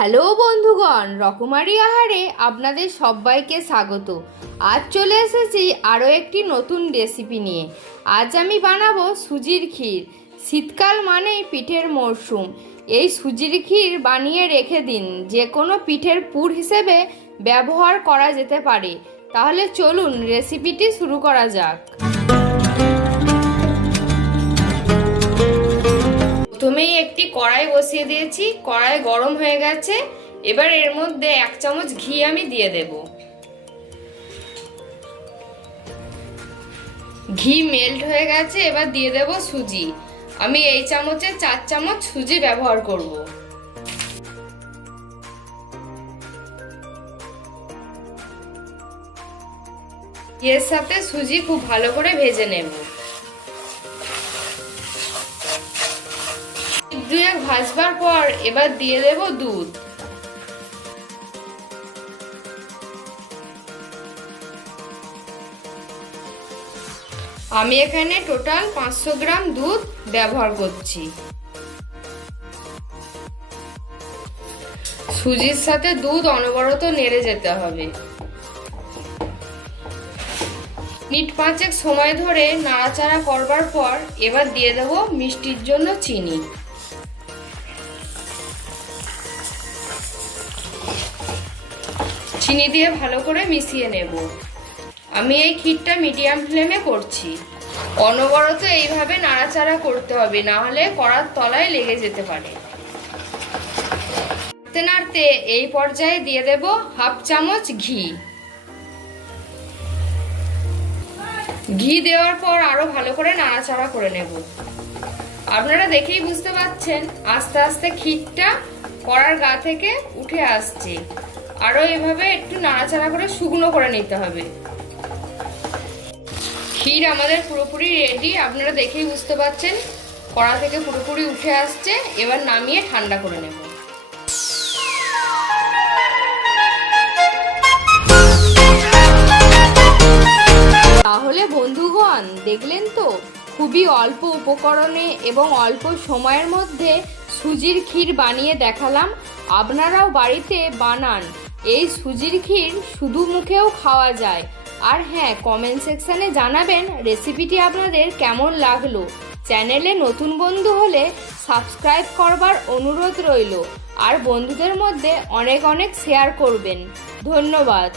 Hello বন্ধুগণ, রকমারি আহারে আপনাদের সবাইকে স্বাগত। আজ চলে এসেছি আরও একটি নতুন রেসিপি নিয়ে। আজ আমি বানাবো সুজির ক্ষীর। শীতকাল মানেই পিঠের মরশুম। এই সুজির ক্ষীর বানিয়ে রেখে দিন, যে কোনো পিঠের পুর হিসেবে ব্যবহার করা যেতে পারে। তাহলে চলুন রেসিপিটি শুরু করা যাক। প্রথমেই একটি কড়াই বসিয়ে দিয়েছি। কড়াই গরম হয়ে গেছে। এবার এর মধ্যে 1 চামচ ঘি আমি দিয়ে দেব। ঘি মেল্ট হয়ে গেছে। এবার দিয়ে দেব সুজি। আমি এই চামচে 4 চামচ সুজি ব্যবহার করব। এর সাথে সুজি খুব ভালো করে ভেজে নেব। ভাজবার পর এবার দিয়ে দেব দুধ। আমি এখানে টোটাল 500 গ্রাম দুধ ব্যবহার করছি। সুজির সাথে দুধ অনবরত নেড়ে যেতে হবে। মিনিট 5 সময় ধরে নাড়াচাড়া করবার পর এবার দিয়ে দেব মিষ্টির জন্য চিনি। চিনি দিয়ে ভালো করে মিশিয়ে নেব। আমি এই ক্ষীরটা মিডিয়াম ফ্লেমে করছি। অনবরত এইভাবে নাড়াচাড়া করতে হবে, না হলে কড়ার তলায় লেগে যেতে পারে। নাড়তে নাড়তে এই পর্যায়ে দিয়ে দেব 1/2 চামচ ঘি। ঘি দেওয়ার পর আরো ভালো করে নাড়াচাড়া করে নেব। আপনারা দেখেই বুঝতে পারছেন আস্তে আস্তে ক্ষীরটা কড়ার গা থেকে উঠে আসছে। আরো এভাবে একটু নাড়াচাড়া করে শুকনো করে নিতে হবে। ক্ষীর আমাদের পুরোপুরি রেডি। আপনারা দেখেই বুঝতে পারছেন কড়া থেকে পুরোপুরি উঠে আসছে। এবার নামিয়ে ঠান্ডা করে নেব। তাহলে বন্ধুগণ, দেখলেন তো, খুবই অল্প উপকরণে এবং অল্প সময়ের মধ্যে সুজির ক্ষীর বানিয়ে দেখালাম। আপনারাও বাড়িতে বানান। এই সুজির ক্ষীর শুধু মুখেও খাওয়া যায়। আর হ্যাঁ, কমেন্ট সেকশানে জানাবেন রেসিপিটি আপনাদের কেমন লাগলো। চ্যানেলে নতুন বন্ধু হলে সাবস্ক্রাইব করবার অনুরোধ রইল। আর বন্ধুদের মধ্যে অনেক অনেক শেয়ার করবেন। ধন্যবাদ।